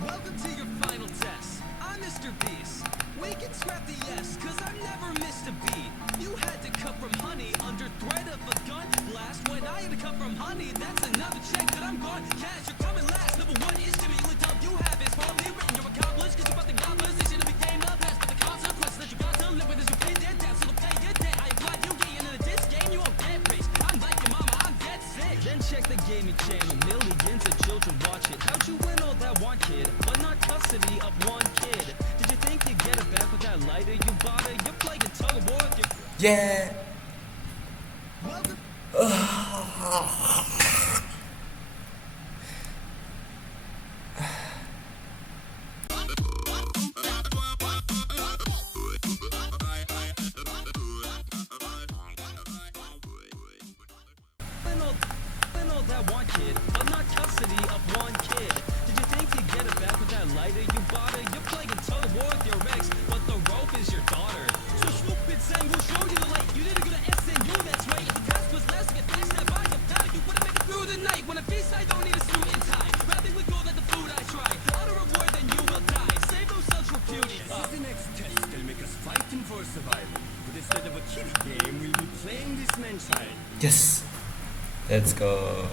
Welcome to your final test. I'm Mr. Beast. We can scrap the S, cause I've never missed a beat. You had to cut from honey under threat of a gun blast. When I had to cut from honey, that's another check that I'm gone. Cash, you're coming last. Number one is to be lit up. You have is formally written. You're accomplished, cause you're about to got position to became the best. But the consequences that you got to live with is you pay dead debt. So to pay your debt, I applied you getting into this game, you won't get rich. I'm like your mama, I'm dead sick. Then check the gaming channel. Millions of children watch it. How'd you win all that one kid, but not custody of one kid? Did you think you'd get it back with that lighter you bought it? You're playing tug of war with your... Yeah. Win all that one kid, but not custody of one kid. Did you think you'd get it back with that lighter you bought it? You're playing tug of war with your ex, but the rope is your daughter. So stupid saying who showed you the light? You didn't go to SNU, that's right. If the test was less, get fast that by your pal. You wouldn't make it through the night. When a feast, I don't need a suit and tie. Rapping with gold at the food I try. Out of reward, then you will die. Save those such repudiate. The next test will make us fighting for survival. But instead of a kiddie game, we'll be playing this man's child. Yes. Let's go.